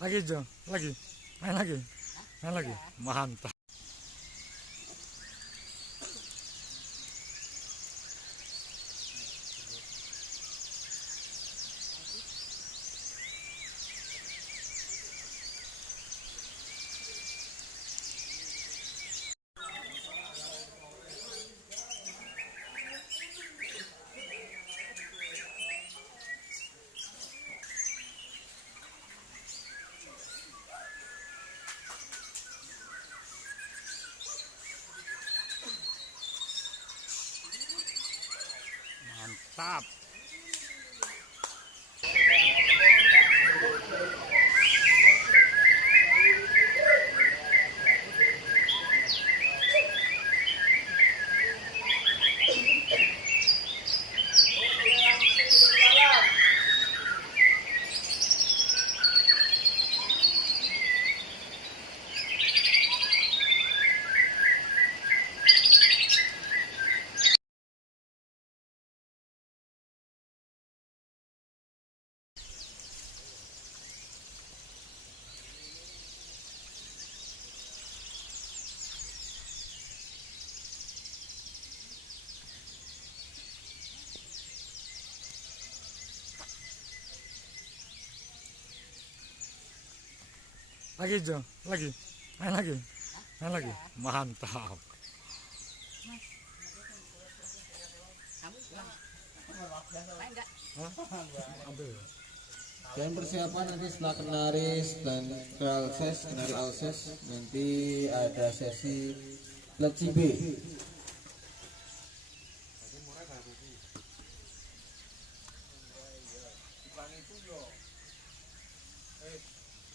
Lagi Jo, lagi. Main lagi. Main lagi. Mantap. Mantap. Lagi Jo, lagi. Main lagi. Main lagi. Mantap. Hah? Ambil. Dan persiapan nanti setelah kenaris dan kenari alses nanti ada sesi flexi B. Bukan itu yo.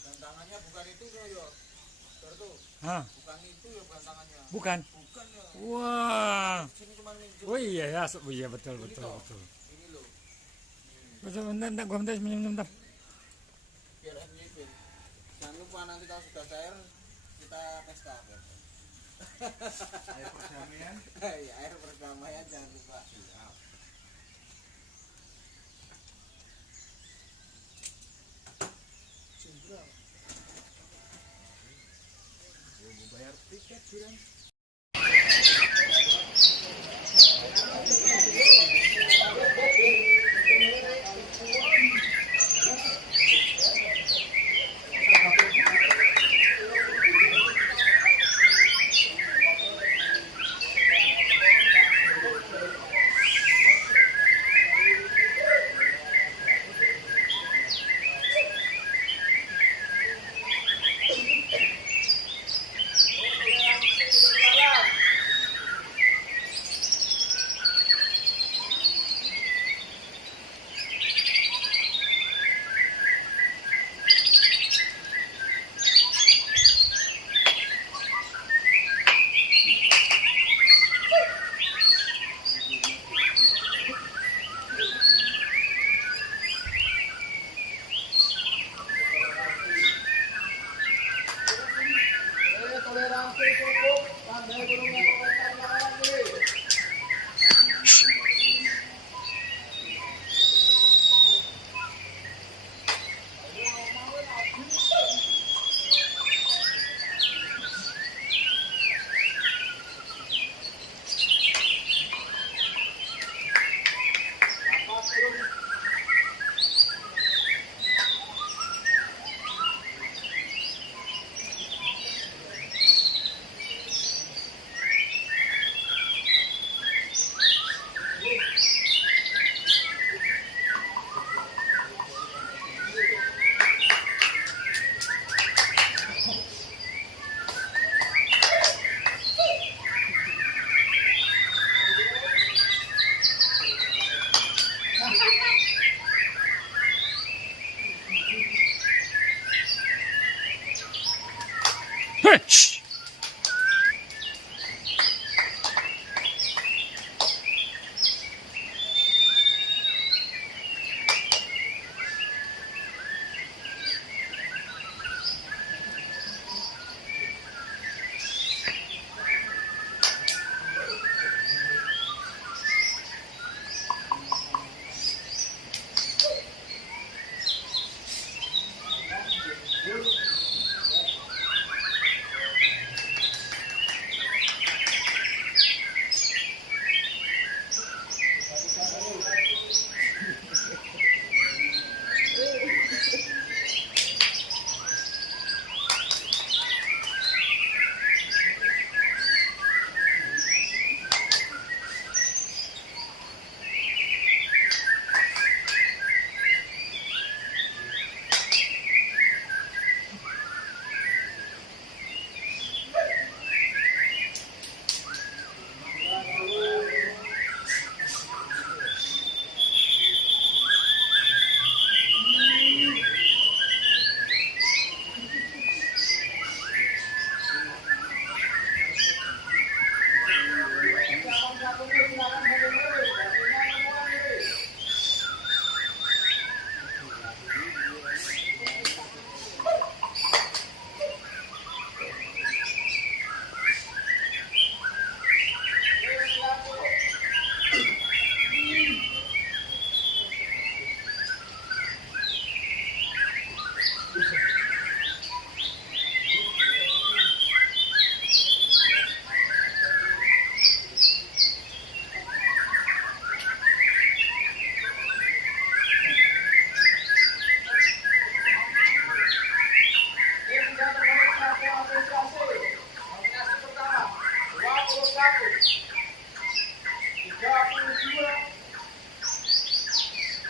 Tantangannya bukan itu yo. Tuh. Hah? Bukan itu yo tantangannya. Bukan. Bukan yo. Wah. Sini cuma minjem. Oh iya ya, oh iya betul betul betul. Ini loh. Betul, bentar, gua bentar, bentar. Biar FYP. Jangan lupa nanti kalau sudah cair kita pesta. Air perdamaian. Iya, air perdamaian jangan lupa. Bayar tiket jiran.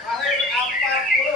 Lahir 40